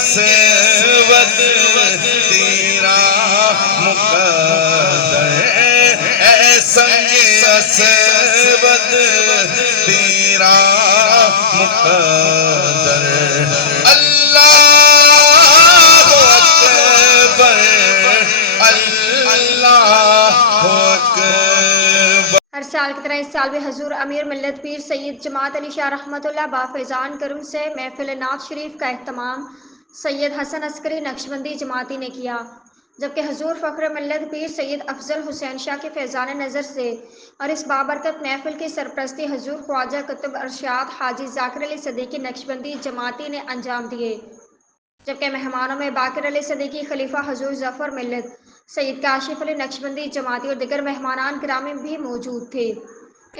اسود تیرا مقدر ہے، اے سنگ اسود تیرا مقدر، اللہ اکبر اللہ اکبر۔ ہر سال کی طرح اس سال بھی حضور امیر ملت پیر سید جماعت علی شاہ رحمۃ اللہ بافیضان کرم سے محفل نعت شریف کا اہتمام سید حسن عسکری نقشبندی جماعتی نے کیا، جبکہ حضور فخر ملت پیر سید افضل حسین شاہ کے فیضان نظر سے اور اس بابرکت محفل کی سرپرستی حضور خواجہ قطب ارشاد حاجی ذاکر علی صدیقی نقشبندی جماعتی نے انجام دیے، جبکہ مہمانوں میں باقر علی صدیقی خلیفہ حضور ظفر ملت، سید کاشف علی نقشبندی جماعتی اور دیگر مہمانان گرامی بھی موجود تھے۔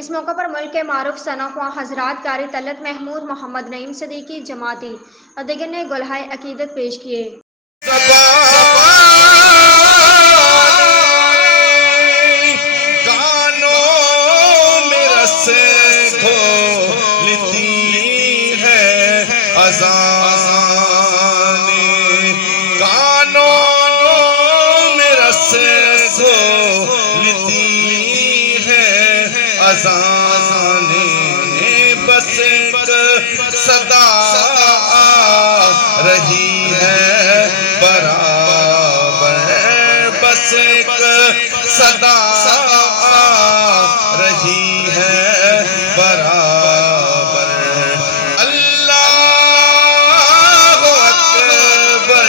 اس موقع پر ملک کے معروف ثناءخواہ حضرات قاری طلعت محمود، محمد نعیم صدیقی جماعتی اور دیگر نے گلہائے عقیدت پیش کیے۔ بس ایک صدا رہی ہے برابر، بس ایک صدا رہی ہے برابر، اللہ اکبر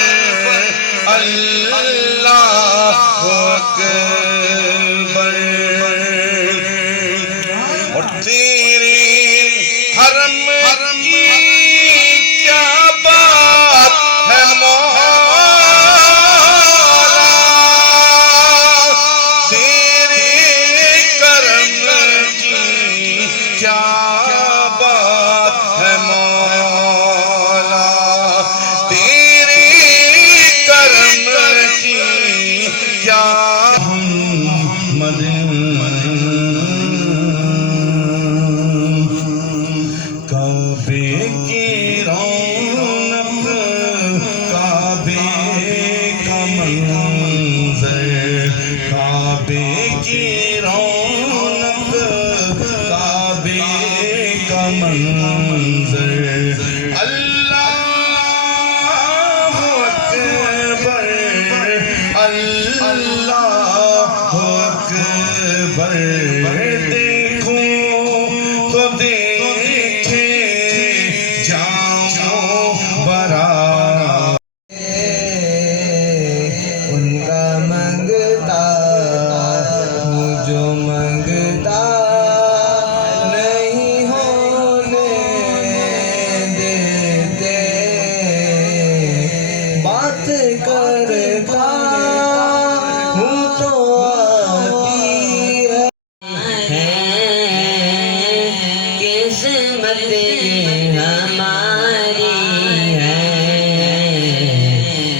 اللہ اکبر۔ اور تیرے حرم کی کیا بات ہے مولا، تیرے کرم کی کیا بات ہے مولا، تیرے کرم کی کیا کعبے کی رونق، کعبے کا منظر، کعبے کی رونق، کعبے کا منظر، اللہ اکبر اللہ اکبر۔ دیکھو تو دیکھے جاؤں برا، ان کا منگتا ہوں جو منگتا نہیں ہونے دیتے، بات کرتا ہوں تو آتی ہے، قسمت ہماری ہے،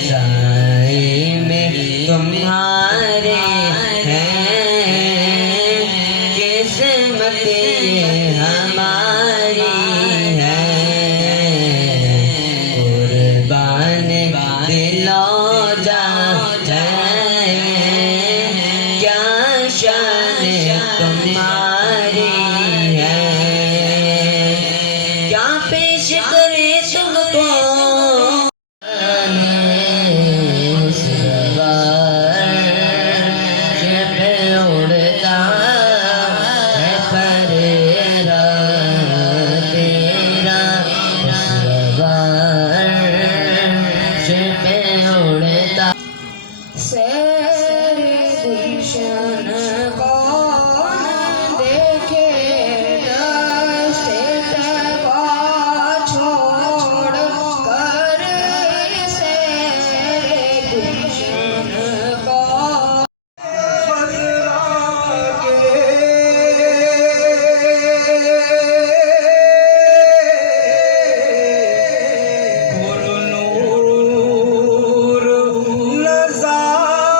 سائے میں تمہارے ہیں، قسمت ہماری ہے، قربان دل و جان ہے، کیا شان تمہاری ہے، کیا پیش کرے تم کو پہ اڑتا ہے پریرا تیرا، پہ اڑتا سیر گلشن کون دیکھے دست تبا چھوڑ کر، سیر گلشن کون نور نظارہ